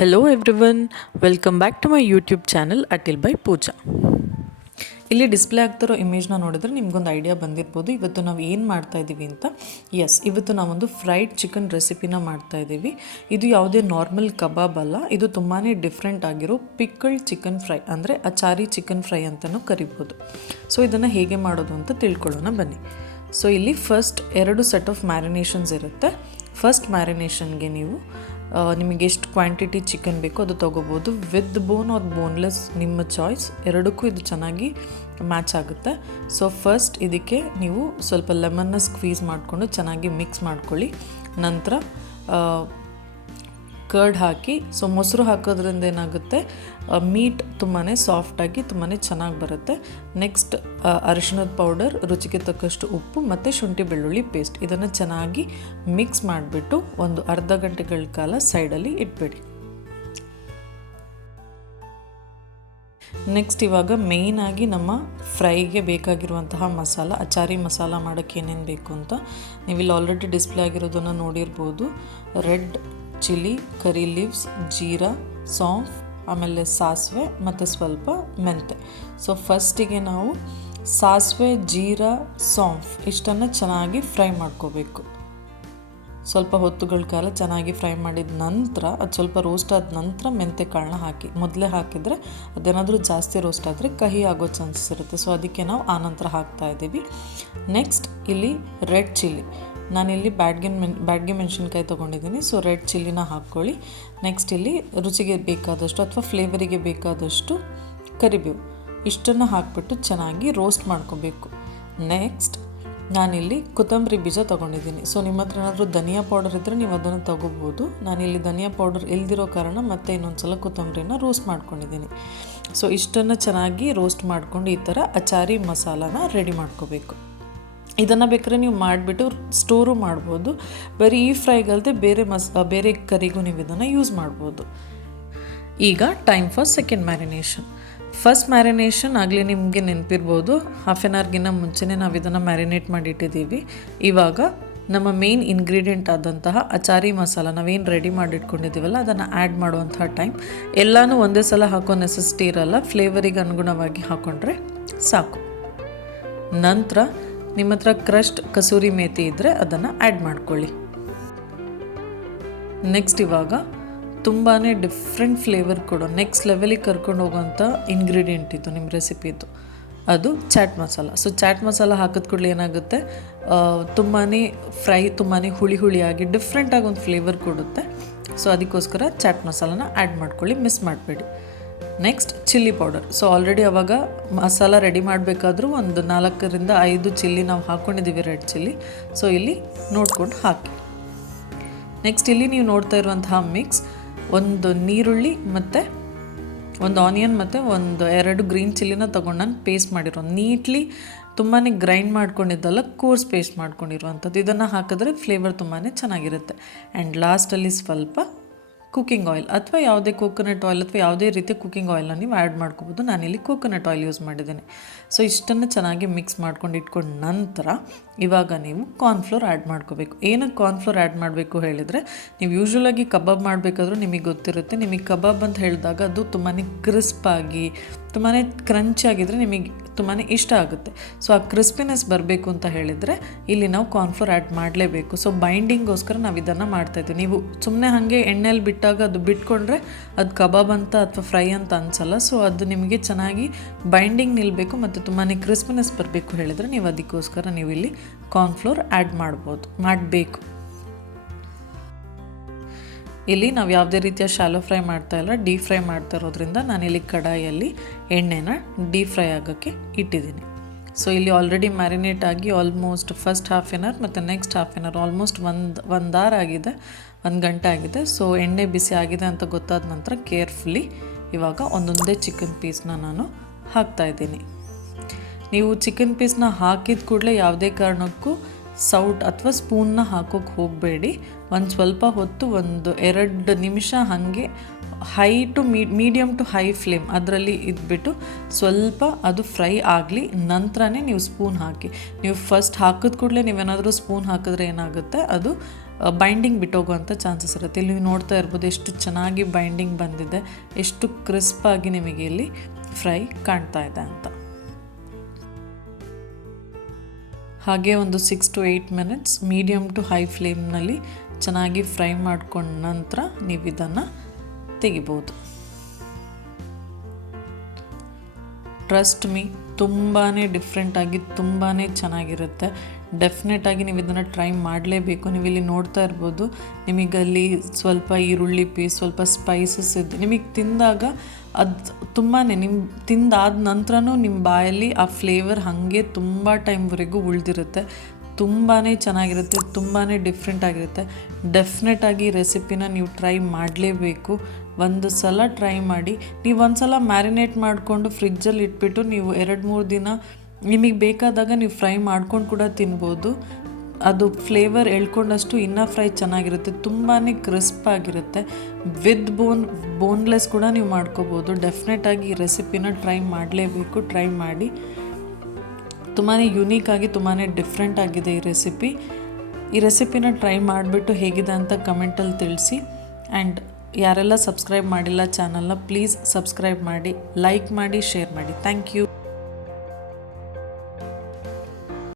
Hello everyone, welcome back to my YouTube channel ಅಟಿಲ್ by Pooja. ಇಲ್ಲಿ display ಆಗ್ತಿರೋ ಇಮೇಜ್ನ ನೋಡಿದ್ರೆ ನಿಮ್ಗೊಂದು ಐಡಿಯಾ ಬಂದಿರ್ಬೋದು ಇವತ್ತು ನಾವು ಏನು ಮಾಡ್ತಾ ಇದ್ದೀವಿ ಅಂತ. ಇವತ್ತು ನಾವೊಂದು ಫ್ರೈಡ್ ಚಿಕನ್ ರೆಸಿಪಿನ ಮಾಡ್ತಾ ಇದ್ದೀವಿ. ಇದು ಯಾವುದೇ ನಾರ್ಮಲ್ ಕಬಾಬ್ ಅಲ್ಲ, ಇದು ತುಂಬಾ ಡಿಫ್ರೆಂಟ್ ಆಗಿರೋ ಪಿಕ್ಕಲ್ಡ್ ಚಿಕನ್ ಫ್ರೈ, ಅಂದರೆ ಅಚಾರಿ ಚಿಕನ್ ಫ್ರೈ ಅಂತಲೂ ಕರಿಬೋದು. ಸೊ ಇದನ್ನು ಹೇಗೆ ಮಾಡೋದು ಅಂತ ತಿಳ್ಕೊಳ್ಳೋಣ ಬನ್ನಿ. ಸೊ ಇಲ್ಲಿ ಫಸ್ಟ್ 2 ಸೆಟ್ ಆಫ್ ಮ್ಯಾರಿನೇಷನ್ಸ್ ಇರುತ್ತೆ. ಫಸ್ಟ್ ಮ್ಯಾರಿನೇಷನ್ಗೆ ನೀವು ನಿಮಗೆ ಎಷ್ಟು ಕ್ವಾಂಟಿಟಿ ಚಿಕನ್ ಬೇಕೋ ಅದು ತೊಗೋಬೋದು. ವಿತ್ ಬೋನ್ ಆರ್ ಬೋನ್ಲೆಸ್ ನಿಮ್ಮ ಚಾಯ್ಸ್, ಎರಡಕ್ಕೂ ಇದು ಚೆನ್ನಾಗಿ ಮ್ಯಾಚ್ ಆಗುತ್ತೆ. ಸೊ ಫಸ್ಟ್ ಇದಕ್ಕೆ ನೀವು ಸ್ವಲ್ಪ ಲೆಮನ್ನ ಸ್ಕ್ವೀಸ್ ಮಾಡಿಕೊಂಡು ಚೆನ್ನಾಗಿ ಮಿಕ್ಸ್ ಮಾಡ್ಕೊಳ್ಳಿ. ನಂತರ ಕರ್ಡ್ ಹಾಕಿ, ಸೊ ಮೊಸರು ಹಾಕೋದ್ರಿಂದ ಏನಾಗುತ್ತೆ, ಮೀಟ್ ತುಂಬಾ ಸಾಫ್ಟಾಗಿ ತುಂಬಾ ಚೆನ್ನಾಗಿ ಬರುತ್ತೆ. ನೆಕ್ಸ್ಟ್ ಅರಿಶಿಣದ ಪೌಡರ್, ರುಚಿಗೆ ತಕ್ಕಷ್ಟು ಉಪ್ಪು ಮತ್ತು ಶುಂಠಿ ಬೆಳ್ಳುಳ್ಳಿ ಪೇಸ್ಟ್, ಇದನ್ನು ಚೆನ್ನಾಗಿ ಮಿಕ್ಸ್ ಮಾಡಿಬಿಟ್ಟು ಒಂದು ಅರ್ಧ ಗಂಟೆಗಳ ಕಾಲ ಸೈಡಲ್ಲಿ ಇಟ್ಬಿಡಿ. ನೆಕ್ಸ್ಟ್ ಇವಾಗ ಮೇಯ್ನಾಗಿ ನಮ್ಮ ಫ್ರೈಗೆ ಬೇಕಾಗಿರುವಂತಹ ಮಸಾಲ, ಅಚಾರಿ ಮಸಾಲ ಮಾಡೋಕ್ಕೆ ಏನೇನು ಬೇಕು ಅಂತ ನೀವಿಲ್ಲಿ ಆಲ್ರೆಡಿ ಡಿಸ್ಪ್ಲೇ ಆಗಿರೋದನ್ನು ನೋಡಿರ್ಬೋದು. Red chilli, curry leaves, jeera, saunf, ಆಮೇಲೆ ಸಾಸಿವೆ ಮತ್ತು ಸ್ವಲ್ಪ ಮೆಂತೆ. ಸೊ ಫಸ್ಟಿಗೆ ನಾವು ಸಾಸಿವೆ, ಜೀರಾ, ಸಾಂಫ್ ಇಷ್ಟನ್ನು ಚೆನ್ನಾಗಿ ಫ್ರೈ ಮಾಡ್ಕೋಬೇಕು. ಸ್ವಲ್ಪ ಹೊತ್ತುಗಳ ಕಾಲ ಚೆನ್ನಾಗಿ ಫ್ರೈ ಮಾಡಿದ ನಂತರ ಅದು ಸ್ವಲ್ಪ ರೋಸ್ಟ್ ಆದ ನಂತರ ಮೆಂತೆ ಕಾಳನ್ನ ಹಾಕಿ. ಮೊದಲೇ ಹಾಕಿದರೆ ಅದೇನಾದರೂ ಜಾಸ್ತಿ ರೋಸ್ಟ್ ಆದರೆ ಕಹಿ ಆಗೋ ಚಾನ್ಸಸ್ ಇರುತ್ತೆ. ಸೊ ಅದಕ್ಕೆ ನಾವು ಆನಂತರ ಹಾಕ್ತಾ ಇದ್ದೀವಿ. ನೆಕ್ಸ್ಟ್ ಇಲ್ಲಿ ರೆಡ್ ಚಿಲ್ಲಿ, ನಾನಿಲ್ಲಿ ಬ್ಯಾಡ್ಗೆ ಮೆಣಸಿನ್ಕಾಯಿ ತೊಗೊಂಡಿದ್ದೀನಿ. ಸೊ ರೆಡ್ ಚಿಲ್ಲಿನ ಹಾಕ್ಕೊಳ್ಳಿ. ನೆಕ್ಸ್ಟ್ ಇಲ್ಲಿ ರುಚಿಗೆ ಬೇಕಾದಷ್ಟು ಅಥವಾ ಫ್ಲೇವರಿಗೆ ಬೇಕಾದಷ್ಟು ಕರಿಬೇವು, ಇಷ್ಟನ್ನು ಹಾಕಿಬಿಟ್ಟು ಚೆನ್ನಾಗಿ ರೋಸ್ಟ್ ಮಾಡ್ಕೋಬೇಕು. ನೆಕ್ಸ್ಟ್ ನಾನಿಲ್ಲಿ ಕೊತ್ತಂಬರಿ ಬೀಜ ತೊಗೊಂಡಿದ್ದೀನಿ. ಸೊ ನಿಮ್ಮ ಹತ್ರ ಏನಾದರೂ ಧನಿಯಾ ಪೌಡರ್ ಇದ್ದರೆ ನೀವು ಅದನ್ನು ತೊಗೋಬೋದು. ನಾನಿಲ್ಲಿ ಧನಿಯಾ ಪೌಡರ್ ಇಲ್ದಿರೋ ಕಾರಣ ಮತ್ತೆ ಇನ್ನೊಂದು ಸಲ ಕೊತ್ತಂಬರಿನ ರೋಸ್ಟ್ ಮಾಡ್ಕೊಂಡಿದ್ದೀನಿ. ಸೊ ಇಷ್ಟನ್ನು ಚೆನ್ನಾಗಿ ರೋಸ್ಟ್ ಮಾಡ್ಕೊಂಡು ಈ ಥರ ಅಚಾರಿ ಮಸಾಲಾನ ರೆಡಿ ಮಾಡ್ಕೋಬೇಕು. ಇದನ್ನು ಬೇಕಾದ್ರೆ ನೀವು ಮಾಡಿಬಿಟ್ಟು ಸ್ಟೋರು ಮಾಡ್ಬೋದು. ಬರೀ ಈ ಫ್ರೈಗಲ್ಲದೆ ಬೇರೆ ಕರಿಗೂ ನೀವು ಇದನ್ನು ಯೂಸ್ ಮಾಡ್ಬೋದು. ಈಗ time for second marination. First marination ಆಗಲಿ ನಿಮಗೆ ನೆನಪಿರ್ಬೋದು, ಹಾಫ್ ಆನ್ ಅವರ್ಗಿಂತ ಮುಂಚೆನೇ ನಾವು ಇದನ್ನು ಮ್ಯಾರಿನೇಟ್ ಮಾಡಿಟ್ಟಿದ್ದೀವಿ. ಇವಾಗ ನಮ್ಮ ಮೇನ್ ಇಂಗ್ರೀಡಿಯೆಂಟ್ ಆದಂತಹ ಅಚಾರಿ ಮಸಾಲ ನಾವೇನು ರೆಡಿ ಮಾಡಿಟ್ಕೊಂಡಿದ್ದೀವಲ್ಲ ಅದನ್ನು ಆ್ಯಡ್ ಮಾಡುವಂತಹ ಟೈಮ್. ಎಲ್ಲನೂ ಒಂದೇ ಸಲ ಹಾಕೋ ನೆಸೆಸಿಟಿ ಇರಲ್ಲ, ಫ್ಲೇವರಿಗೆ ಅನುಗುಣವಾಗಿ ಹಾಕ್ಕೊಂಡ್ರೆ ಸಾಕು. ನಂತರ ನಿಮ್ಮ ಹತ್ರ ಕ್ರಶ್ಡ್ ಕಸೂರಿ ಮೇಥಿ ಇದ್ದರೆ ಅದನ್ನು ಆ್ಯಡ್ ಮಾಡ್ಕೊಳ್ಳಿ. ನೆಕ್ಸ್ಟ್ ಇವಾಗ ತುಂಬಾ ಡಿಫ್ರೆಂಟ್ ಫ್ಲೇವರ್ ಕೊಡೋ ನೆಕ್ಸ್ಟ್ ಲೆವೆಲಿಗೆ ಕರ್ಕೊಂಡು ಹೋಗೋಂಥ ಇಂಗ್ರೀಡಿಯೆಂಟ್ ಇದು ನಿಮ್ಮ ರೆಸಿಪಿದು, ಅದು ಚಾಟ್ ಮಸಾಲ. ಸೊ ಚಾಟ್ ಮಸಾಲ ಹಾಕಿದ ಕೂಡಲೇ ಏನಾಗುತ್ತೆ, ತುಂಬಾ ಫ್ರೈ ತುಂಬಾ ಹುಳಿಯಾಗಿ ಡಿಫ್ರೆಂಟಾಗಿ ಒಂದು ಫ್ಲೇವರ್ ಕೊಡುತ್ತೆ. ಸೊ ಅದಕ್ಕೋಸ್ಕರ ಚಾಟ್ ಮಸಾಲಾನ ಆ್ಯಡ್ ಮಾಡ್ಕೊಳ್ಳಿ, ಮಿಸ್ ಮಾಡಬೇಡಿ. Next chilli powder. So already ಅವಾಗ ಮಸಾಲ ರೆಡಿ ಮಾಡಬೇಕಾದ್ರೂ ಒಂದು 4ರಿಂದ 5 ಚಿಲ್ಲಿ ನಾವು ಹಾಕ್ಕೊಂಡಿದ್ದೀವಿ, ರೆಡ್ ಚಿಲ್ಲಿ. ಸೊ ಇಲ್ಲಿ ನೋಡ್ಕೊಂಡು ಹಾಕಿ. ನೆಕ್ಸ್ಟ್ ಇಲ್ಲಿ ನೀವು ನೋಡ್ತಾ ಇರುವಂತಹ ಮಿಕ್ಸ್, ಒಂದು ನೀರುಳ್ಳಿ ಮತ್ತು ಒಂದು ಆನಿಯನ್ ಮತ್ತು ಒಂದು 2 ಗ್ರೀನ್ ಚಿಲ್ಲಿನ ತೊಗೊಂಡು ನಾನು ಪೇಸ್ಟ್ ಮಾಡಿರೋ, ನೀಟ್ಲಿ ತುಂಬಾ ಗ್ರೈಂಡ್ ಮಾಡ್ಕೊಂಡಿದ್ದಲ್ಲ, ಕೋರ್ಸ್ ಪೇಸ್ಟ್ ಮಾಡ್ಕೊಂಡಿರುವಂಥದ್ದು. ಇದನ್ನು ಹಾಕಿದ್ರೆ ಫ್ಲೇವರ್ ತುಂಬಾ ಚೆನ್ನಾಗಿರುತ್ತೆ. ಆ್ಯಂಡ್ ಲಾಸ್ಟಲ್ಲಿ ಸ್ವಲ್ಪ ಕುಕ್ಕಿಂಗ್ ಆಯಿಲ್ ಅಥವಾ ಯಾವುದೇ ಕೋಕೋನಟ್ ಆಯಿಲ್ ಅಥವಾ ಯಾವುದೇ ರೀತಿಯ ಕುಕ್ಕಿಂಗ್ ಆಯಿಲ್ನ ನೀವು ಆ್ಯಡ್ ಮಾಡ್ಕೋಬೋದು. ನಾನಿಲ್ಲಿ ಕೋಕೋನಟ್ ಆಯಿಲ್ ಯೂಸ್ ಮಾಡಿದ್ದೀನಿ. ಸೊ ಇಷ್ಟನ್ನು ಚೆನ್ನಾಗಿ ಮಿಕ್ಸ್ ಮಾಡ್ಕೊಂಡು ಇಟ್ಕೊಂಡು ನಂತರ ಇವಾಗ ನೀವು ಕಾರ್ನ್ಫ್ಲೋರ್ ಆ್ಯಡ್ ಮಾಡ್ಕೋಬೇಕು. ಏನಕ್ಕೆ ಕಾರ್ನ್ಫ್ಲೋರ್ ಆ್ಯಡ್ ಮಾಡಬೇಕು ಹೇಳಿದರೆ, ನೀವು ಯೂಶ್ವಲಾಗಿ ಕಬಾಬ್ ಮಾಡಬೇಕಾದ್ರೂ ನಿಮಗೆ ಗೊತ್ತಿರುತ್ತೆ, ನಿಮಗೆ ಕಬಾಬ್ ಅಂತ ಹೇಳಿದಾಗ ಅದು ತುಂಬಾ ಕ್ರಿಸ್ಪಾಗಿ ತುಂಬಾ ಕ್ರಂಚಾಗಿದ್ದರೆ ನಿಮಗೆ ತುಂಬಾ ಇಷ್ಟ ಆಗುತ್ತೆ. ಸೊ ಆ ಕ್ರಿಸ್ಪಿನೆಸ್ ಬರಬೇಕು ಅಂತ ಹೇಳಿದರೆ ಇಲ್ಲಿ ನಾವು ಕಾರ್ನ್ಫ್ಲೋರ್ ಆ್ಯಡ್ ಮಾಡಲೇಬೇಕು. ಸೊ ಬೈಂಡಿಂಗೋಸ್ಕರ ನಾವು ಇದನ್ನು ಮಾಡ್ತಾಯಿದ್ವಿ. ನೀವು ಸುಮ್ಮನೆ ಹಾಗೆ ಎಣ್ಣೆಯಲ್ಲಿ ಬಿಟ್ಟಾಗ ಅದು ಬಿಟ್ಕೊಂಡ್ರೆ ಅದು ಕಬಾಬ್ ಅಂತ ಅಥವಾ ಫ್ರೈ ಅಂತ ಅನಿಸಲ್ಲ. ಸೊ ಅದು ನಿಮಗೆ ಚೆನ್ನಾಗಿ ಬೈಂಡಿಂಗ್ ನಿಲ್ಲಬೇಕು ಮತ್ತು ತುಂಬಾ ಕ್ರಿಸ್ಪಿನೆಸ್ ಬರಬೇಕು ಹೇಳಿದರೆ ನೀವು ಅದಕ್ಕೋಸ್ಕರ ನೀವು ಇಲ್ಲಿ ಕಾರ್ನ್ಫ್ಲೋರ್ ಆ್ಯಡ್ ಮಾಡಬೇಕು. ಇಲ್ಲಿ ನಾವು ಯಾವುದೇ ರೀತಿಯ ಶಾಲೋ ಫ್ರೈ ಮಾಡ್ತಾ ಇಲ್ಲ, ಡೀಪ್ ಫ್ರೈ ಮಾಡ್ತಾ ಇರೋದ್ರಿಂದ ನಾನಿಲ್ಲಿ ಕಡಾಯಿಯಲ್ಲಿ ಎಣ್ಣೆನ ಡೀಪ್ ಫ್ರೈ ಆಗೋಕ್ಕೆ ಇಟ್ಟಿದ್ದೀನಿ. ಸೊ ಇಲ್ಲಿ ಆಲ್ರೆಡಿ ಮ್ಯಾರಿನೇಟ್ ಆಗಿ almost first half an hour ಮತ್ತು next half an hour almost ಒಂದು ಅವರ್ ಆಗಿದೆ, 1 ಗಂಟೆ ಆಗಿದೆ. ಸೊ ಎಣ್ಣೆ ಬಿಸಿ ಆಗಿದೆ ಅಂತ ಗೊತ್ತಾದ ನಂತರ ಕೇರ್ಫುಲಿ ಇವಾಗ ಒಂದೊಂದೇ ಚಿಕನ್ ಪೀಸ್ನ ನಾನು ಹಾಕ್ತಾಯಿದ್ದೀನಿ. ನೀವು ಚಿಕನ್ ಪೀಸ್ನ ಹಾಕಿದ ಕೂಡಲೇ ಯಾವುದೇ ಕಾರಣಕ್ಕೂ ಸೌಟ್ ಅಥವಾ ಸ್ಪೂನ್ನ ಹಾಕೋಕ್ಕೆ ಹೋಗಬೇಡಿ. ಒಂದು ಸ್ವಲ್ಪ ಹೊತ್ತು, ಒಂದು 2 ನಿಮಿಷ ಹಾಗೆ high to medium to high flame ಅದರಲ್ಲಿ ಇದ್ಬಿಟ್ಟು ಸ್ವಲ್ಪ ಅದು ಫ್ರೈ ಆಗಲಿ, ನಂತರನೇ ನೀವು ಸ್ಪೂನ್ ಹಾಕಿ. ನೀವು ಫಸ್ಟ್ ಹಾಕಿದ ಕೂಡಲೇ ನೀವೇನಾದರೂ ಸ್ಪೂನ್ ಹಾಕಿದ್ರೆ ಏನಾಗುತ್ತೆ, ಅದು ಬೈಂಡಿಂಗ್ ಬಿಟ್ಟೋಗುವಂಥ ಚಾನ್ಸಸ್ ಇರುತ್ತೆ. ಇಲ್ಲಿ ನೀವು ನೋಡ್ತಾ ಇರ್ಬೋದು ಎಷ್ಟು ಚೆನ್ನಾಗಿ ಬೈಂಡಿಂಗ್ ಬಂದಿದೆ, ಎಷ್ಟು ಕ್ರಿಸ್ಪಾಗಿ ನಿಮಗೆ ಇಲ್ಲಿ ಫ್ರೈ ಕಾಣ್ತಾ ಇದೆ ಅಂತ. ಹಾಗೆ ಒಂದು 6 to 8 minutes medium to high ಫ್ಲೇಮ್ನಲ್ಲಿ ಚೆನ್ನಾಗಿ ಫ್ರೈ ಮಾಡ್ಕೊಂಡ ನಂತರ ನೀವು ಇದನ್ನು ತೆಗಿಬೋದು. ಟ್ರಸ್ಟ್ ಮೀ, ತುಂಬಾ ಡಿಫ್ರೆಂಟಾಗಿ ತುಂಬಾ ಚೆನ್ನಾಗಿರುತ್ತೆ. ಡೆಫಿನೆಟಾಗಿ ನೀವು ಇದನ್ನು ಟ್ರೈ ಮಾಡಲೇಬೇಕು. ನೀವು ಇಲ್ಲಿ ನೋಡ್ತಾ ಇರ್ಬೋದು, ನಿಮಗಲ್ಲಿ ಸ್ವಲ್ಪ ಈರುಳ್ಳಿ ಪೀಸ್, ಸ್ವಲ್ಪ ಸ್ಪೈಸಸ್ ಇದೆ. ನಿಮಗೆ ತಿಂದಾಗ ಅದು ತುಂಬಾ ನಿಮ್ಮ ತಿಂದಾದ ನಂತರನೂ ನಿಮ್ಮ ಬಾಯಲ್ಲಿ ಆ ಫ್ಲೇವರ್ ಹಾಗೆ ತುಂಬ ಟೈಮ್ವರೆಗೂ ಉಳಿದಿರುತ್ತೆ. ತುಂಬಾ ಚೆನ್ನಾಗಿರುತ್ತೆ, ತುಂಬಾ ಡಿಫ್ರೆಂಟ್ ಆಗಿರುತ್ತೆ. ಡೆಫಿನೆಟಾಗಿ ಈ ರೆಸಿಪಿನ ನೀವು ಟ್ರೈ ಮಾಡಲೇಬೇಕು. ಒಂದು ಸಲ ಟ್ರೈ ಮಾಡಿ. ನೀವು ಒಂದು ಸಲ ಮ್ಯಾರಿನೇಟ್ ಮಾಡಿಕೊಂಡು ಫ್ರಿಜ್ಜಲ್ಲಿ ಇಟ್ಬಿಟ್ಟು ನೀವು 2-3 ದಿನ ನಿಮಗೆ ಬೇಕಾದಾಗ ನೀವು ಫ್ರೈ ಮಾಡ್ಕೊಂಡು ಕೂಡ ತಿನ್ಬೋದು. ಅದು ಫ್ಲೇವರ್ ಎಳ್ಕೊಂಡಷ್ಟು ಇನ್ನೂ ಫ್ರೈ ಚೆನ್ನಾಗಿರುತ್ತೆ, ತುಂಬಾ ಕ್ರಿಸ್ಪ್ ಆಗಿರುತ್ತೆ. ವಿತ್ ಬೋನ್ಲೆಸ್ ಕೂಡ ನೀವು ಮಾಡ್ಕೋಬೋದು. ಡೆಫಿನೆಟಾಗಿ ಈ ರೆಸಿಪಿನ ಟ್ರೈ ಮಾಡಲೇಬೇಕು. ಟ್ರೈ ಮಾಡಿ. ತುಂಬಾ ಯುನೀಕಾಗಿ ತುಂಬಾ ಡಿಫ್ರೆಂಟ್ ಆಗಿದೆ ಈ ರೆಸಿಪಿ. ಈ ರೆಸಿಪಿನ ಟ್ರೈ ಮಾಡಿಬಿಟ್ಟು ಹೇಗಿದೆ ಅಂತ ಕಮೆಂಟಲ್ಲಿ ತಿಳಿಸಿ. ಆ್ಯಂಡ್ ಯಾರೆಲ್ಲ ಸಬ್ಸ್ಕ್ರೈಬ್ ಮಾಡಿಲ್ಲ ಚಾನಲ್ನ, ಪ್ಲೀಸ್ ಸಬ್ಸ್ಕ್ರೈಬ್ ಮಾಡಿ, ಲೈಕ್ ಮಾಡಿ, ಶೇರ್ ಮಾಡಿ. Thank you.